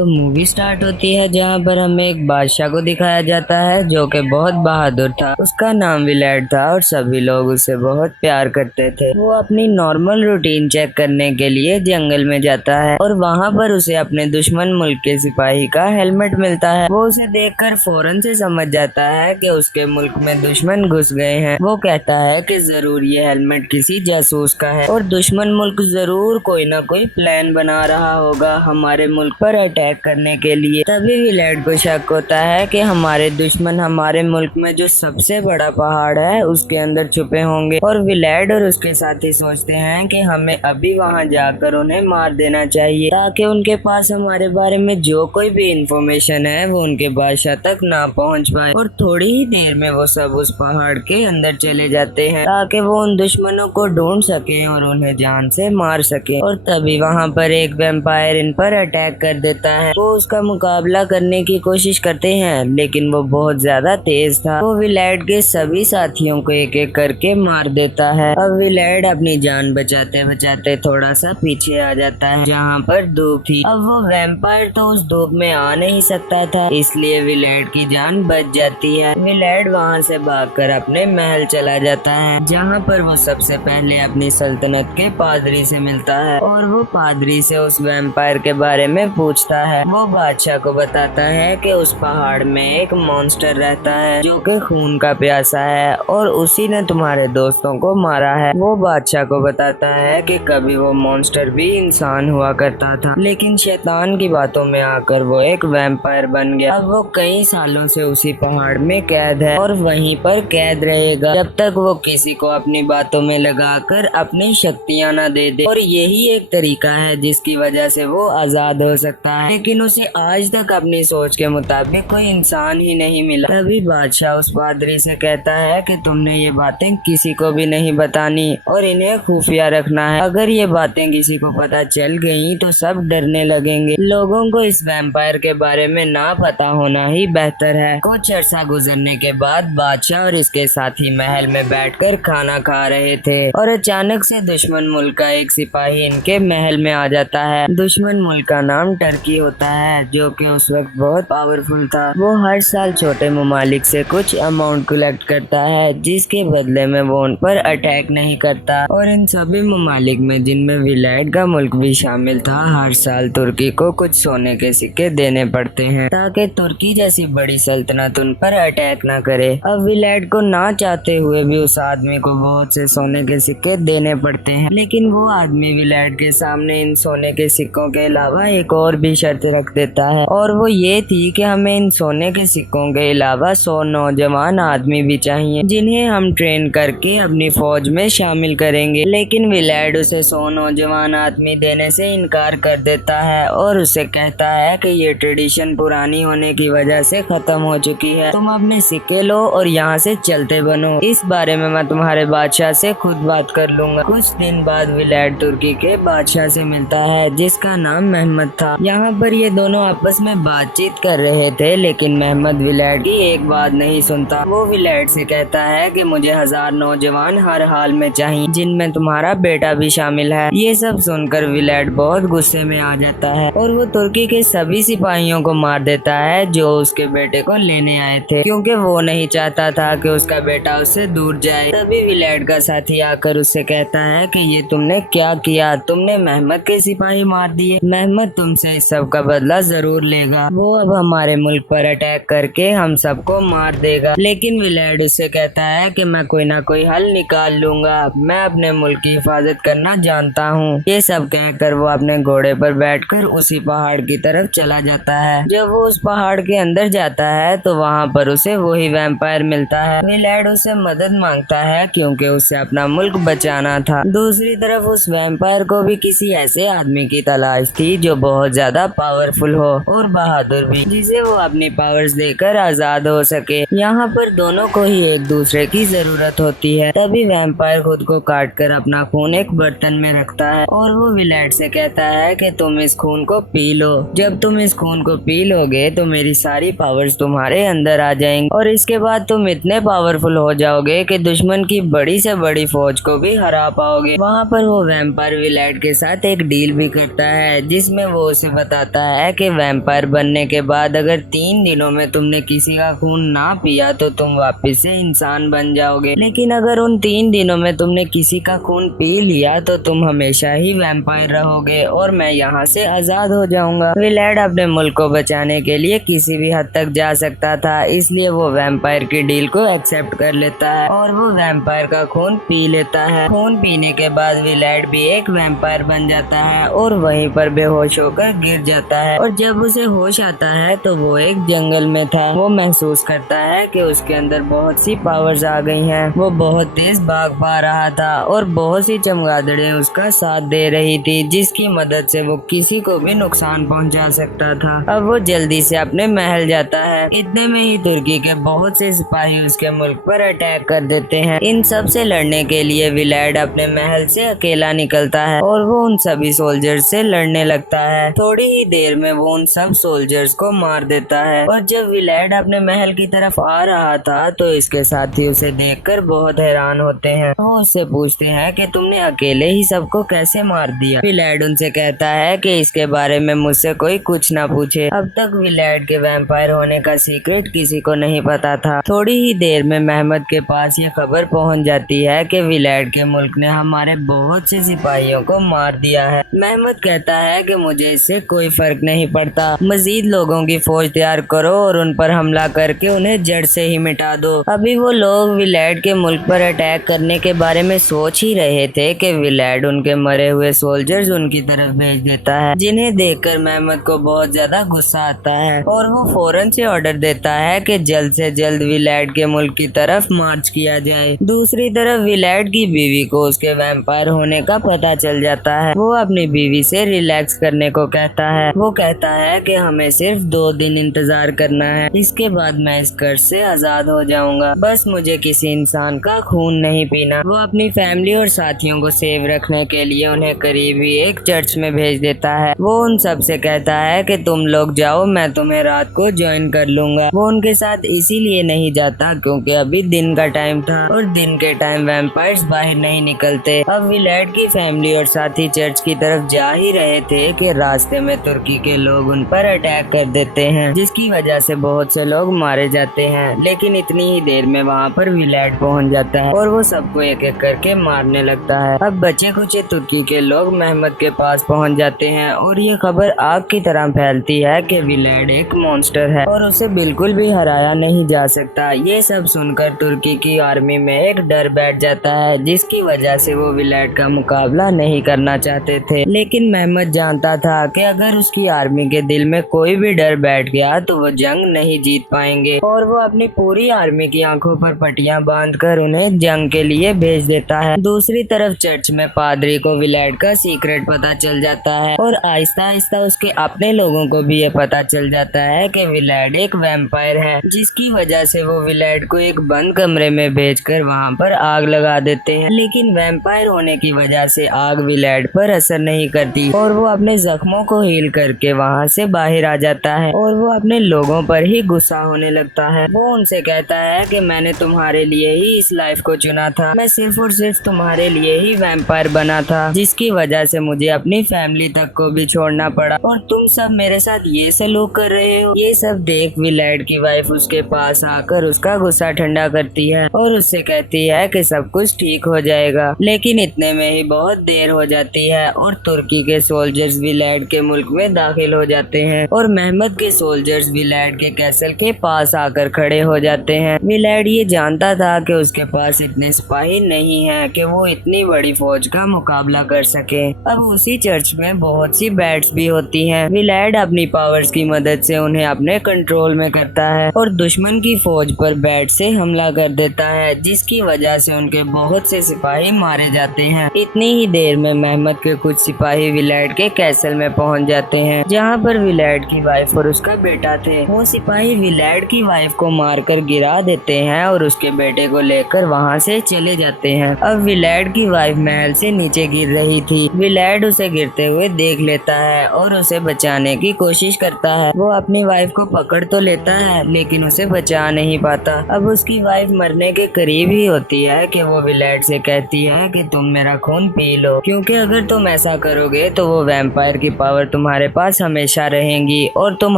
तो movie start होती है जहाँ पर हमें एक बादशाह को दिखाया जाता है जो कि बहुत बहादुर था। उसका नाम विलेड था और सभी लोग उसे बहुत प्यार करते थे। वो अपनी नॉर्मल रूटीन चेक करने के लिए जंगल में जाता है और वहाँ पर उसे अपने दुश्मन मुल्क के सिपाही का हेलमेट मिलता है। वो उसे देखकर फौरन से समझ जाता है कि उसके मुल्क में दुश्मन घुस गए हैं। वो कहता है कि जरूर ये हेलमेट किसी जासूस का है और दुश्मन मुल्क जरूर कोई ना कोई प्लान बना रहा होगा हमारे मुल्क पर अटैक करने के लिए। तभी विलेड को शक होता है कि हमारे दुश्मन हमारे मुल्क में जो सबसे बड़ा पहाड़ है उसके अंदर छुपे होंगे और विलेड और उसके साथी सोचते हैं कि हमें अभी वहां जाकर उन्हें मार देना चाहिए ताकि उनके पास हमारे बारे में जो कोई भी इंफॉर्मेशन है वो उनके बादशाह तक ना पहुंच पाए। और थोड़ी ही देर में वो सब उस पहाड़ के अंदर चले जाते हैं ताकि वो उन दुश्मनों को ढूंढ सके और उन्हें जान से मार सके। और तभी वहाँ पर एक वैम्पायर इन पर अटैक कर देता है। वो उसका मुकाबला करने की कोशिश करते हैं लेकिन वो बहुत ज्यादा तेज था। वो विलेड के सभी साथियों को एक एक करके मार देता है। अब विलेड अपनी जान बचाते बचाते थोड़ा सा पीछे आ जाता है जहाँ पर धूप थी। अब वो वैम्पायर तो उस धूप में आ नहीं सकता था इसलिए विलेड की जान बच जाती है। विलेड वहाँ से भागकर अपने महल चला जाता है जहाँ पर वो सबसे पहले अपनी सल्तनत के पादरी से मिलता है और वो पादरी से उस वैम्पायर के बारे में पूछता है। वो बादशाह को बताता है कि उस पहाड़ में एक मॉन्स्टर रहता है जो कि खून का प्यासा है और उसी ने तुम्हारे दोस्तों को मारा है। वो बादशाह को बताता है कि कभी वो मॉन्स्टर भी इंसान हुआ करता था लेकिन शैतान की बातों में आकर वो एक वैम्पायर बन गया। अब वो कई सालों से उसी पहाड़ में कैद है और वहीं पर कैद रहेगा जब तक वो किसी को अपनी बातों में लगाकर अपनी शक्तियां न दे दे। और यही एक तरीका है जिसकी वजह से वो आजाद हो सकता है लेकिन उसे आज तक अपनी सोच के मुताबिक कोई इंसान ही नहीं मिला। तभी बादशाह उस पादरी से कहता है कि तुमने ये बातें किसी को भी नहीं बतानी और इन्हें खुफिया रखना है। अगर ये बातें किसी को पता चल गई तो सब डरने लगेंगे। लोगों को इस वैम्पायर के बारे में ना पता होना ही बेहतर है। कुछ अर्सा गुजरने के बाद बादशाह और इसके साथी महल में बैठकर खाना खा रहे थे और अचानक से दुश्मन मुल्क का एक सिपाही इनके महल में आ जाता है। दुश्मन मुल्क का नाम टर्की होता है जो कि उस वक्त बहुत पावरफुल था। वो हर साल छोटे ममालिक से कुछ अमाउंट कलेक्ट करता है जिसके बदले में वो उन पर अटैक नहीं करता। और इन सभी ममालिक में जिनमें विलायत का मुल्क भी शामिल था हर साल तुर्की को कुछ सोने के सिक्के देने पड़ते हैं ताकि तुर्की जैसी बड़ी सल्तनत उन पर अटैक न करे। अब विलायत को ना चाहते हुए भी उस आदमी को बहुत से सोने के सिक्के देने पड़ते हैं लेकिन वो आदमी विलायत के सामने इन सोने के सिक्कों के अलावा एक और भी शर्त रख देता है और वो ये थी कि हमें इन सोने के सिक्कों के अलावा 100 नौजवान आदमी भी चाहिए जिन्हें हम ट्रेन करके अपनी फौज में शामिल करेंगे। लेकिन विलायत उसे 100 नौजवान आदमी देने से इनकार कर देता है और उसे कहता है कि ये ट्रेडिशन पुरानी होने की वजह से खत्म हो चुकी है। तुम अपने सिक्के लो और यहाँ से चलते बनो। इस बारे में मैं तुम्हारे बादशाह से खुद बात कर लूंगा। कुछ दिन बाद विलायत तुर्की के बादशाह से मिलता है जिसका नाम महमद था। यहाँ पर ये दोनों आपस में बातचीत कर रहे थे लेकिन महमद विलायत की एक बात नहीं सुनता। वो विलायत से कहता है कि मुझे 1000 नौजवान हर हाल में चाहिए जिनमें तुम्हारा बेटा भी शामिल है। ये सब सुनकर विलायत बहुत गुस्से में आ जाता है और वो तुर्की के सभी सिपाहियों को मार देता है जो उसके बेटे को लेने आए थे क्योंकि वो नहीं चाहता था कि उसका बेटा उससे दूर जाए। तभी विलायत का साथी आकर उससे कहता है कि ये तुमने क्या किया, तुमने महमद के सिपाही मार दिए। महमद तुमसे इस सब का बदला जरूर लेगा। वो अब हमारे मुल्क पर अटैक करके हम सबको मार देगा। लेकिन विलायत उससे कहता है कि मैं कोई ना कोई हल निकाल लूंगा, मैं अपने मुल्क की हिफाजत करना जानता हूँ। ये सब कहकर वो अपने घोड़े पर बैठकर उसी पहाड़ की तरफ चला जाता है। जब वो उस पहाड़ के अंदर जाता है तो वहाँ पर उसे वही वैम्पायर मिलता है। विलायत उससे मदद मांगता है क्योंकि उसे अपना मुल्क बचाना था। दूसरी तरफ उस वैम्पायर को भी किसी ऐसे आदमी की तलाश थी जो बहुत ज्यादा पावरफुल हो और बहादुर भी, जिसे वो अपनी पावर्स देकर आजाद हो सके। यहाँ पर दोनों को ही एक दूसरे की जरूरत होती है। तभी वैम्पायर खुद को काट कर अपना खून एक बर्तन में रखता है और वो विलायत से कहता है कि तुम इस खून को पी लो। जब तुम इस खून को पी लोगे तो मेरी सारी पावर्स तुम्हारे अंदर आ जाएंगी और इसके बाद तुम इतने पावरफुल हो जाओगे कि दुश्मन की बड़ी से बड़ी फौज को भी हरा पाओगे। वहाँ पर वो वैम्पायर विलायत के साथ एक डील भी करता है जिसमें वो उसे बताता बताता है कि वैम्पायर बनने के बाद अगर 3 दिनों में तुमने किसी का खून ना पिया तो तुम वापस से इंसान बन जाओगे, लेकिन अगर उन 3 दिनों में तुमने किसी का खून पी लिया तो तुम हमेशा ही वैम्पायर रहोगे और मैं यहाँ से आजाद हो जाऊंगा। विलेड अपने मुल्क को बचाने के लिए किसी भी हद तक जा सकता था, इसलिए वो वैम्पायर की डील को एक्सेप्ट कर लेता है और वो वैम्पायर का खून पी लेता है। खून पीने के बाद विलेड भी एक वैम्पायर बन जाता है और वहीं पर बेहोश होकर गिर जाता है और जब उसे होश आता है तो वो एक जंगल में था। वो महसूस करता है कि उसके अंदर बहुत सी पावर्स आ गई हैं। वो बहुत तेज भाग पा रहा था और बहुत सी चमगादड़ें उसका साथ दे रही थी, जिसकी मदद से वो किसी को भी नुकसान पहुंचा सकता था। अब वो जल्दी से अपने महल जाता है। इतने में ही तुर्की के बहुत से सिपाही उसके मुल्क पर अटैक कर देते हैं। इन सब से लड़ने के लिए विलेड अपने महल से अकेला निकलता है और वो उन सभी सोल्जर्स से लड़ने लगता है। थोड़ी ही देर में वो उन सब सोल्जर्स को मार देता है और जब विलेड अपने महल की तरफ आ रहा था तो इसके साथी उसे देखकर बहुत हैरान होते हैं। वो उससे पूछते हैं कि तुमने अकेले ही सबको कैसे मार दिया। विलेड उनसे कहता है कि इसके बारे में मुझसे कोई कुछ ना पूछे। अब तक विलेड के वैम्पायर होने का सीक्रेट किसी को नहीं पता था। थोड़ी ही देर में महमद के पास ये खबर पहुंच जाती है कि विलेड के मुल्क ने हमारे बहुत से सिपाहियों को मार दिया है। महमद कहता है कि मुझे इससे कोई फर्क नहीं पड़ता, मजीद लोगों की फौज तैयार करो और उन पर हमला करके उन्हें जड़ से ही मिटा दो। अभी वो लोग विलेड के मुल्क पर अटैक करने के बारे में सोच ही रहे थे कि विलेड उनके मरे हुए सोल्जर्स उनकी तरफ भेज देता है, जिन्हें देखकर महमद को बहुत ज्यादा गुस्सा आता है और वो फौरन से ऑर्डर देता है कि जल्द से जल्द विलेड के मुल्क की तरफ मार्च किया जाए। दूसरी तरफ विलेड की बीवी को उसके वैम्पायर होने का पता चल जाता है। वो अपनी बीवी से रिलैक्स करने को कहता है। वो कहता है कि हमें सिर्फ 2 दिन इंतजार करना है, इसके बाद मैं इस कर्ज से आजाद हो जाऊंगा। बस मुझे किसी इंसान का खून नहीं पीना। वो अपनी फैमिली और साथियों को सेव रखने के लिए उन्हें करीबी एक चर्च में भेज देता है। वो उन सब से कहता है कि तुम लोग जाओ, मैं तुम्हें रात को ज्वाइन कर लूंगा। वो उनके साथ इसीलिए नहीं जाता क्योंकि अभी दिन का टाइम था और दिन के टाइम वैम्पायर्स बाहर नहीं निकलते। अब विलेड की फैमिली और साथी चर्च की तरफ जा ही रहे थे कि रास्ते में तुर्की के लोग उन पर अटैक कर देते हैं, जिसकी वजह से बहुत से लोग मारे जाते हैं। लेकिन इतनी ही देर में वहाँ पर विलेड पहुँच जाता है और वो सबको एक एक करके मारने लगता है। अब बचे कुछ तुर्की के लोग महमद के पास पहुँच जाते हैं और ये खबर आग की तरह फैलती है कि विलेड एक मॉन्स्टर है और उसे बिल्कुल भी हराया नहीं जा सकता। ये सब सुनकर तुर्की की आर्मी में एक डर बैठ जाता है, जिसकी वजह से वो विलेड का मुकाबला नहीं करना चाहते थे। लेकिन महमद जानता था कि अगर उसकी आर्मी के दिल में कोई भी डर बैठ गया तो वो जंग नहीं जीत पाएंगे और वो अपनी पूरी आर्मी की आंखों पर पट्टियां बांधकर उन्हें जंग के लिए भेज देता है। दूसरी तरफ चर्च में पादरी को विलेड का सीक्रेट पता चल जाता है और आहिस्ता आहिस्ता उसके अपने लोगों को भी ये पता चल जाता है कि विलेड एक वैम्पायर है, जिसकी वजह से वो विलेड को एक बंद कमरे में भेजकर वहाँ पर आग लगा देते हैं। लेकिन वैम्पायर होने की वजह से आग विलेड पर असर नहीं करती और वो अपने जख्मों को हील करके वहाँ से बाहर आ जाता है और वो अपने लोगों पर ही गुस्सा होने लगता है। वो उनसे कहता है कि मैंने तुम्हारे लिए ही इस लाइफ को चुना था, मैं सिर्फ और सिर्फ तुम्हारे लिए ही वैम्पायर बना था, जिसकी वजह से मुझे अपनी फैमिली तक को भी छोड़ना पड़ा और तुम सब मेरे साथ ये सलूक कर रहे हो। ये सब देख विलेड की वाइफ उसके पास आकर उसका गुस्सा ठंडा करती है और उससे कहती है कि सब कुछ ठीक हो जाएगा। लेकिन इतने में ही बहुत देर हो जाती है और तुर्की के सोल्जर्स विलेड के मुल्क में दाखिल हो जाते हैं और महमद के सोल्जर्स विलेड के कैसल के पास आकर खड़े हो जाते हैं। विलेड ये जानता था कि उसके पास इतने सिपाही नहीं है कि वो इतनी बड़ी फौज का मुकाबला कर सके। अब उसी चर्च में बहुत सी बैट्स भी होती हैं। विलेड अपनी पावर्स की मदद से उन्हें अपने कंट्रोल में करता है और दुश्मन की फौज पर बैट से हमला कर देता है, जिसकी वजह से उनके बहुत से सिपाही मारे जाते हैं। इतनी ही देर में महमद के कुछ सिपाही विलेड के कैसल में पहुंच जाते हैं, जहां पर विलेड की वाइफ और उसका बेटा थे। वो सिपाही विलेड की वाइफ को मारकर गिरा देते हैं और उसके बेटे को लेकर वहां से चले जाते हैं। अब विलेड की वाइफ महल से नीचे गिर रही थी। विलेड उसे गिरते हुए देख लेता है और उसे बचाने की कोशिश करता है। वो अपनी वाइफ को पकड़ तो लेता है लेकिन उसे बचा नहीं पाता। अब उसकी वाइफ मरने के करीब ही होती है कि वो विलेड से कहती है कि तुम मेरा खून पी लो, क्योंकि अगर तुम ऐसा करोगे तो वो वैम्पायर की पावर तुम्हारे तुम्हारे पास हमेशा रहेंगी और तुम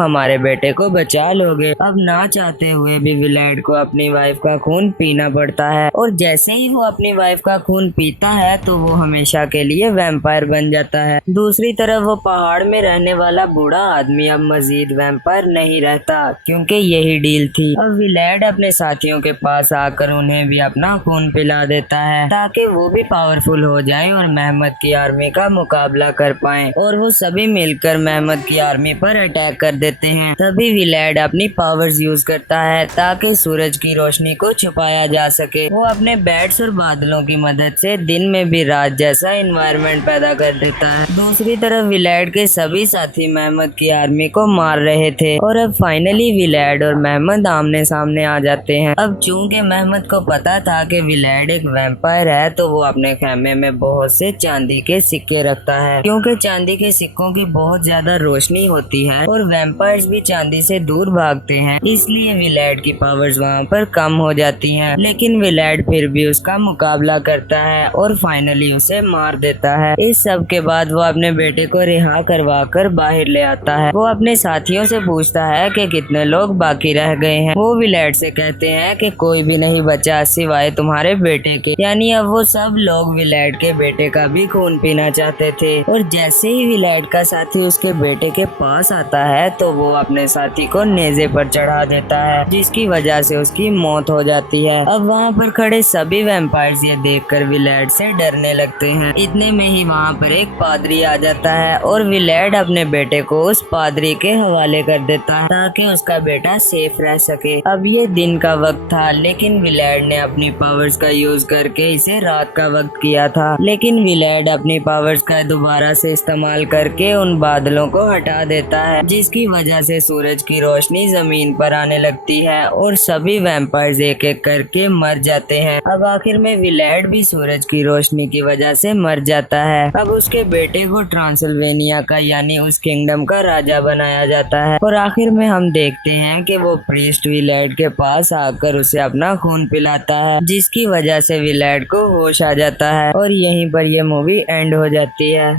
हमारे बेटे को बचा लोगे। अब ना चाहते हुए भी विलेड को अपनी वाइफ का खून पीना पड़ता है और जैसे ही वो अपनी वाइफ का खून पीता है तो वो हमेशा के लिए वैम्पायर बन जाता है। दूसरी तरफ वो पहाड़ में रहने वाला बूढ़ा आदमी अब मजीद वैम्पायर नहीं रहता, क्योंकि यही डील थी। अब विलेड अपने साथियों के पास आकर उन्हें भी अपना खून पिला देता है ताकि वो भी पावरफुल हो जाए और मेहमद की आर्मी का मुकाबला कर पाए, और वो सभी मिलकर मेहमद की आर्मी पर अटैक कर देते हैं। तभी विलेड अपनी पावर्स यूज करता है ताकि सूरज की रोशनी को छुपाया जा सके। वो अपने बैट्स और बादलों की मदद से दिन में भी रात जैसा एनवायरनमेंट पैदा कर देता है। दूसरी तरफ विलेड के सभी साथी मेहमद की आर्मी को मार रहे थे और अब फाइनली विलेड और मेहमद आमने सामने आ जाते हैं। अब चूंकि मेहमद को पता था कि विलेड एक वैम्पायर है तो वो अपने खेमे में बहुत से चांदी के सिक्के रखता है, क्योंकि चांदी के सिक्कों की बहुत ज्यादा रोशनी होती है और वैम्पायर्स भी चांदी से दूर भागते हैं, इसलिए विलेड की पावर्स वहाँ पर कम हो जाती हैं। लेकिन विलेड फिर भी उसका मुकाबला करता है और फाइनली उसे मार देता है। इस सब के बाद वो अपने बेटे को रिहा करवा कर बाहर ले आता है। वो अपने साथियों से पूछता है कि कितने लोग बाकी रह गए हैं। वो विलेड से कहते हैं कि कोई भी नहीं बचा सिवाय तुम्हारे बेटे के। यानी अब वो सब लोग विलेड के बेटे का भी खून पीना चाहते थे, और जैसे ही विलेड का साथी उसके बेटे के पास आता है तो वो अपने साथी को नेज़े पर चढ़ा देता है, जिसकी वजह से उसकी मौत हो जाती है। अब वहाँ पर खड़े सभी वैम्पायर्स ये देखकर विलेड से डरने लगते हैं। इतने में ही वहाँ पर एक पादरी आ जाता है और विलेड अपने बेटे को उस पादरी के हवाले कर देता है ताकि उसका बेटा सेफ रह सके। अब ये दिन का वक्त था, लेकिन विलेड ने अपनी पावर्स का यूज करके इसे रात का वक्त किया था। लेकिन विलेड अपनी पावर्स का दोबारा से इस्तेमाल करके उन बादलों को हटा देता है, जिसकी वजह से सूरज की रोशनी जमीन पर आने लगती है और सभी वैम्पायर्स एक एक करके मर जाते हैं। अब आखिर में विलेड भी सूरज की रोशनी की वजह से मर जाता है। अब उसके बेटे को ट्रांसिल्वेनिया का यानी उस किंगडम का राजा बनाया जाता है और आखिर में हम देखते हैं कि वो प्रीस्ट विलेड के पास आकर उसे अपना खून पिलाता है, जिसकी वजह से विलेड को होश आ जाता है और यहीं पर ये मूवी एंड हो जाती है।